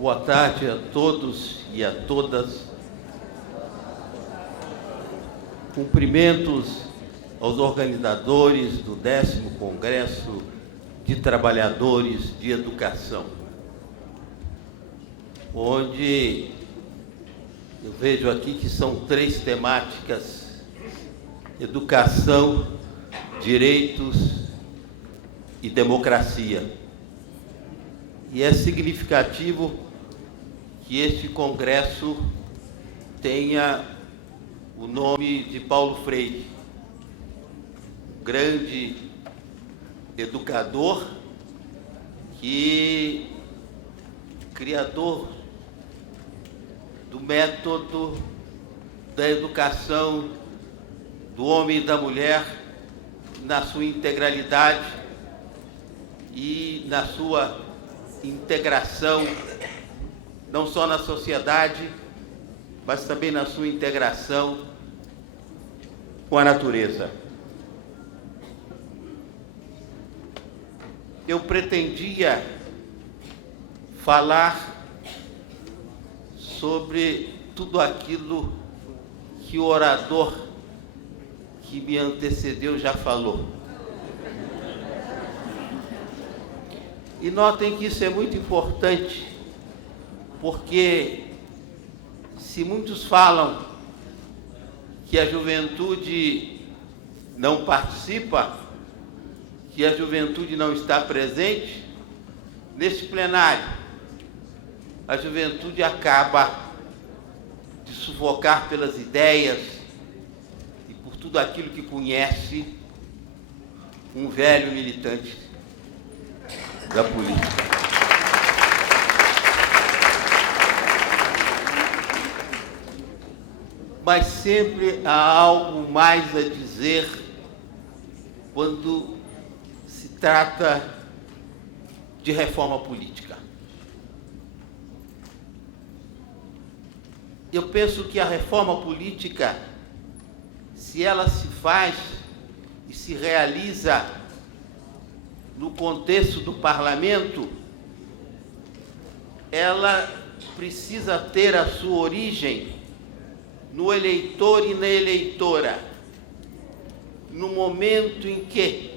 Boa tarde a todos e a todas. Cumprimentos aos organizadores do 10º Congresso de Trabalhadores de Educação, onde eu vejo aqui que são 3 temáticas: educação, direitos e democracia. E é significativo que este congresso tenha o nome de Paulo Freire, grande educador, criador do método da educação do homem e da mulher na sua integralidade e na sua integração, não só na sociedade, mas também na sua integração com a natureza. Eu pretendia falar sobre tudo aquilo que o orador que me antecedeu já falou. E notem que isso é muito importante, porque se muitos falam que a juventude não participa, que a juventude não está presente, neste plenário, a juventude acaba de sufocar pelas ideias e por tudo aquilo que conhece um velho militante da política. Mas sempre há algo mais a dizer quando se trata de reforma política. Eu penso que a reforma política, se ela se faz e se realiza no contexto do parlamento, ela precisa ter a sua origem no eleitor e na eleitora, no momento em que,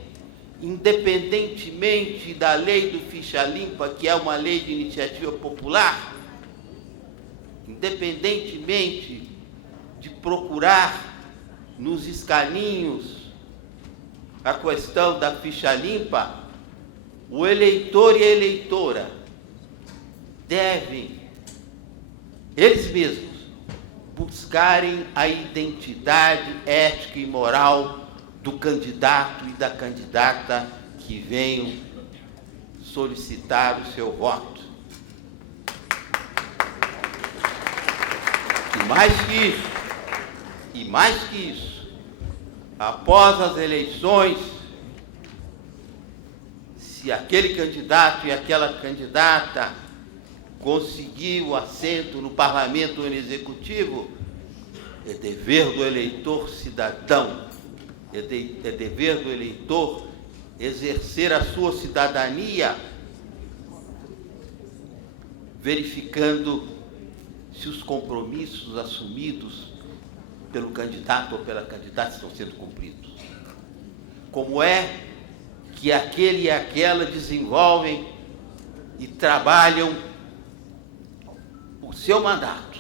independentemente da lei do ficha limpa, que é uma lei de iniciativa popular, independentemente de procurar nos escaninhos a questão da ficha limpa, o eleitor e a eleitora devem, eles mesmos, buscarem a identidade ética e moral do candidato e da candidata que venham solicitar o seu voto. E mais que isso, após as eleições, se aquele candidato e aquela candidata conseguiu assento no parlamento ou no executivo, é dever do eleitor cidadão, é dever do eleitor exercer a sua cidadania, verificando se os compromissos assumidos pelo candidato ou pela candidata estão sendo cumpridos. Como é que aquele e aquela desenvolvem e trabalham o seu mandato,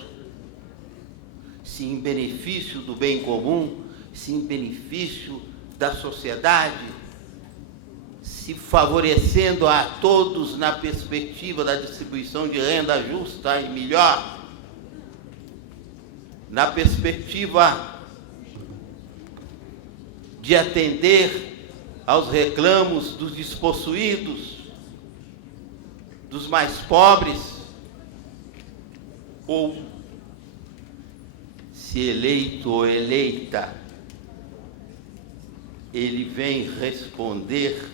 se em benefício do bem comum, se em benefício da sociedade, se favorecendo a todos na perspectiva da distribuição de renda justa e melhor, na perspectiva de atender aos reclamos dos despossuídos, dos mais pobres, ou se eleito ou eleita, ele vem responder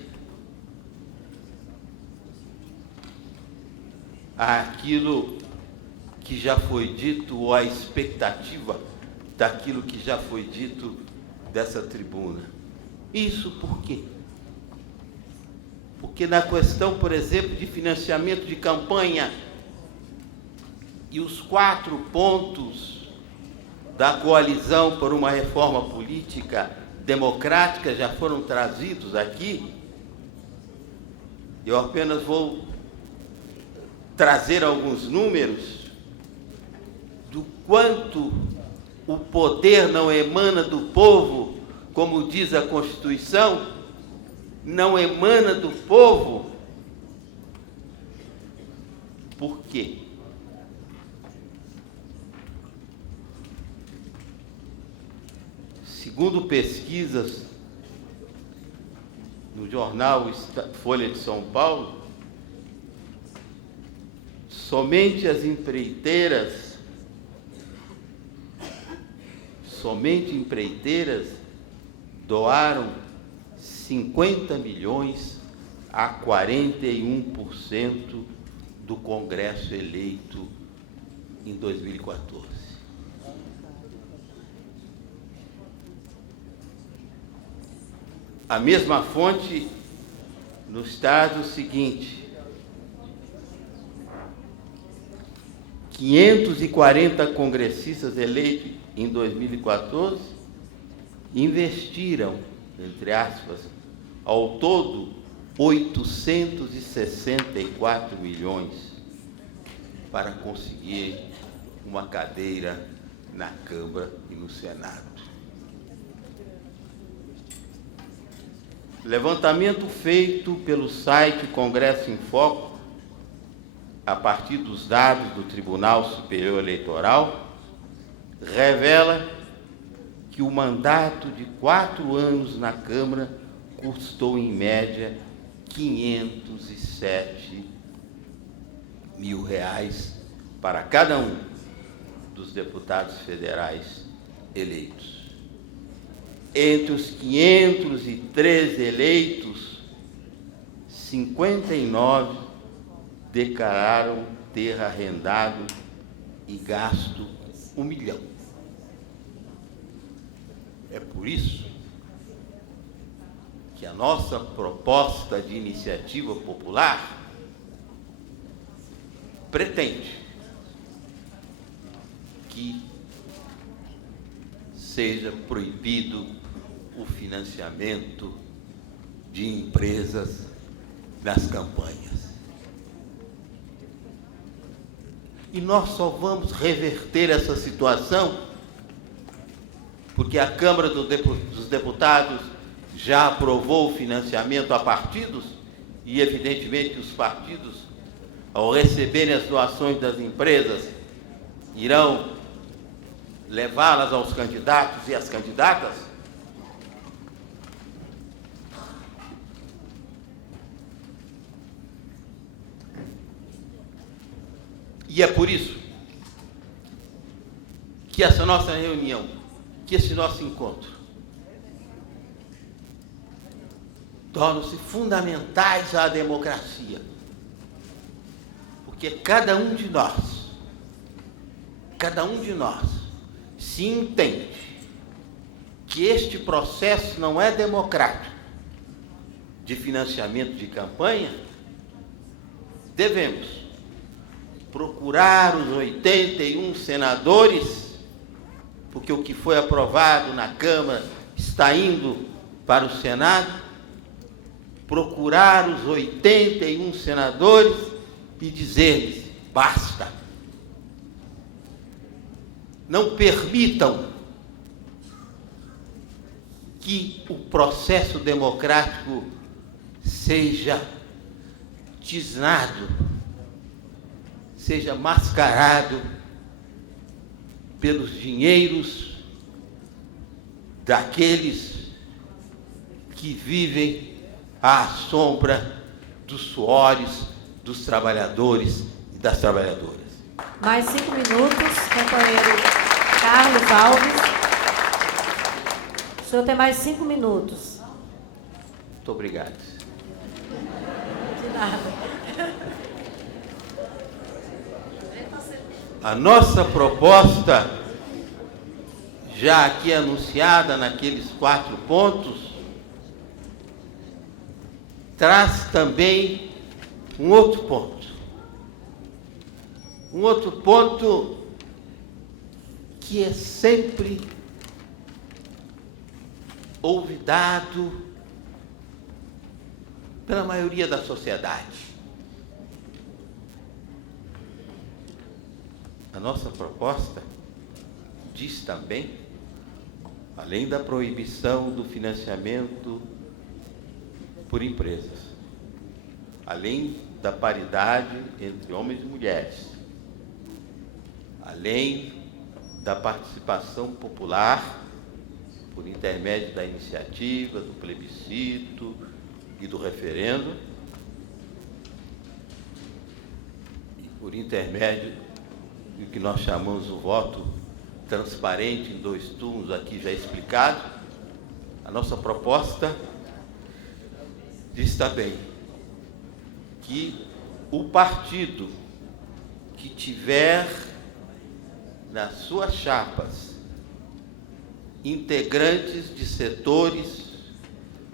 àquilo que já foi dito ou à expectativa daquilo que já foi dito dessa tribuna. Isso por quê? Porque na questão, por exemplo, de financiamento de campanha, E os 4 pontos da coalizão por uma reforma política democrática já foram trazidos aqui. Eu apenas vou trazer alguns números do quanto o poder não emana do povo, como diz a Constituição, não emana do povo. Por quê? Segundo pesquisas no jornal Folha de São Paulo, somente empreiteiras doaram 50 milhões a 41% do Congresso eleito em 2014. A mesma fonte nos traz o seguinte: 540 congressistas eleitos em 2014 investiram, entre aspas, ao todo 864 milhões para conseguir uma cadeira na Câmara e no Senado. Levantamento feito pelo site Congresso em Foco, a partir dos dados do Tribunal Superior Eleitoral, revela que o mandato de 4 anos na Câmara custou, em média, R$507 mil para cada um dos deputados federais eleitos. Entre os 513 eleitos, 59 declararam ter arrendado e gasto R$1 milhão. É por isso que a nossa proposta de iniciativa popular pretende que seja proibido o financiamento de empresas nas campanhas. E nós só vamos reverter essa situação porque a Câmara dos Deputados já aprovou o financiamento a partidos e, evidentemente, os partidos, ao receberem as doações das empresas, irão levá-las aos candidatos e às candidatas. E é por isso que essa nossa reunião, que esse nosso encontro, tornam-se fundamentais à democracia. Porque cada um de nós, se entende que este processo não é democrático de financiamento de campanha, devemos procurar os 81 senadores, porque o que foi aprovado na Câmara está indo para o Senado, procurar os 81 senadores e dizer-lhes: basta. Não permitam que o processo democrático seja tisnado, seja mascarado pelos dinheiros daqueles que vivem à sombra dos suores dos trabalhadores e das trabalhadoras. Mais 5 minutos, companheiro Carlos Alves. O senhor tem mais 5 minutos. Muito obrigado. De nada. A nossa proposta, já aqui anunciada naqueles 4 pontos, traz também um outro ponto. Um outro ponto que é sempre olvidado pela maioria da sociedade. A nossa proposta diz também, além da proibição do financiamento por empresas, além da paridade entre homens e mulheres, além da participação popular por intermédio da iniciativa, do plebiscito e do referendo, e por intermédio do que nós chamamos o voto transparente em 2 turnos, aqui já explicado, a nossa proposta diz também que o partido que tiver nas suas chapas integrantes de setores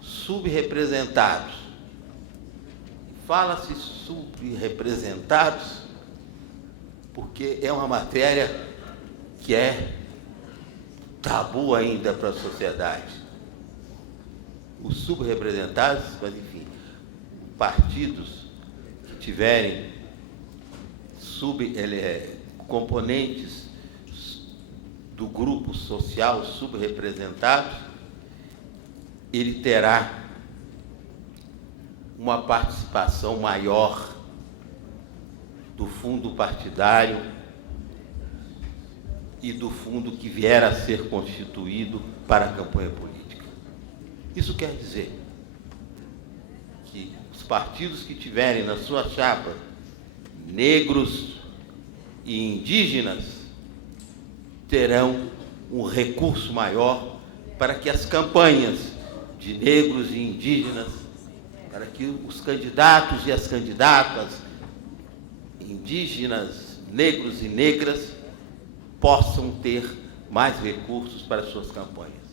subrepresentados, fala-se subrepresentados porque é uma matéria que é tabu ainda para a sociedade. Os subrepresentados, mas enfim, partidos que tiverem componentes do grupo social subrepresentados, ele terá uma participação maior do fundo partidário e do fundo que vier a ser constituído para a campanha política. Isso quer dizer que os partidos que tiverem na sua chapa negros e indígenas terão um recurso maior para que as campanhas de negros e indígenas, para que os candidatos e as candidatas indígenas, negros e negras possam ter mais recursos para suas campanhas.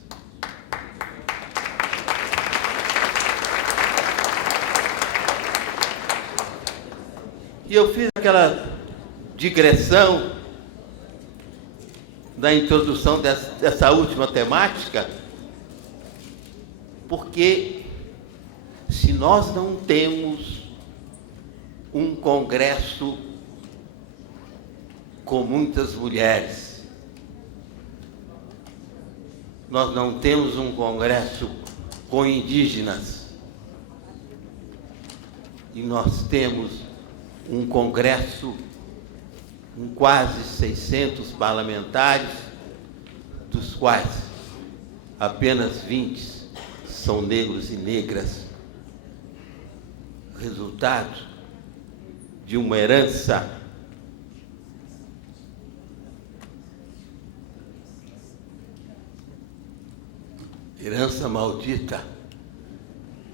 E eu fiz aquela digressão da introdução dessa última temática, porque se nós não temos um congresso com muitas mulheres, nós não temos um congresso com indígenas, e nós temos um congresso com quase 600 parlamentares, dos quais apenas 20 são negros e negras, resultado de uma herança maldita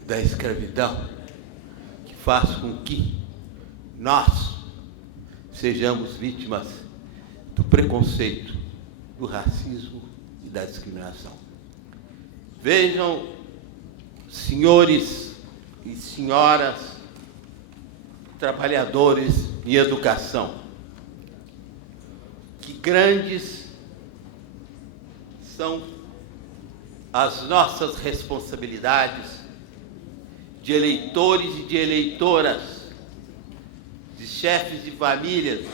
da escravidão, que faz com que nós sejamos vítimas do preconceito, do racismo e da discriminação. Vejam, senhores e senhoras, trabalhadores em educação, que grandes são as nossas responsabilidades de eleitores e de eleitoras, de chefes de famílias,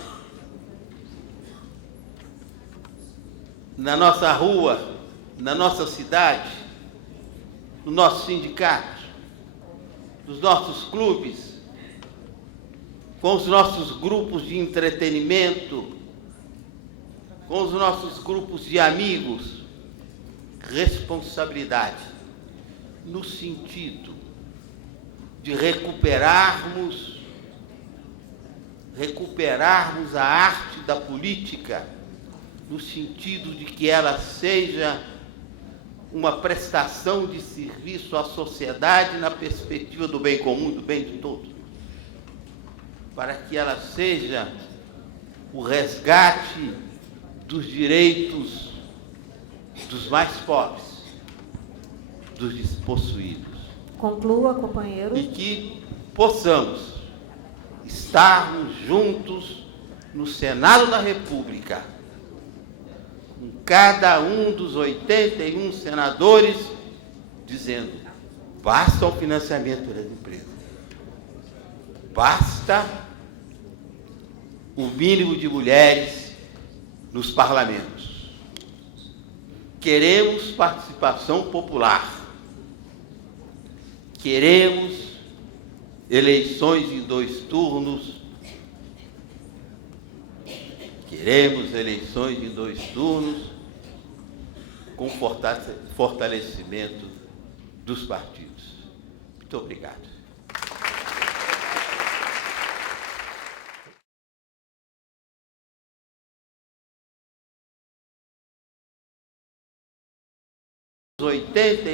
na nossa rua, na nossa cidade, no nosso sindicato, nos nossos clubes, com os nossos grupos de entretenimento, com os nossos grupos de amigos. Responsabilidade no sentido de recuperarmos a arte da política, no sentido de que ela seja uma prestação de serviço à sociedade na perspectiva do bem comum, do bem de todos, para que ela seja o resgate dos direitos dos mais pobres, dos despossuídos. Conclua, companheiro. E que possamos estarmos juntos no Senado da República, com cada um dos 81 senadores dizendo: basta o financiamento das empresas, basta o mínimo de mulheres nos parlamentos. Queremos participação popular. Queremos eleições em 2 turnos. Queremos eleições em 2 turnos com fortalecimento dos partidos. Muito obrigado. Os 81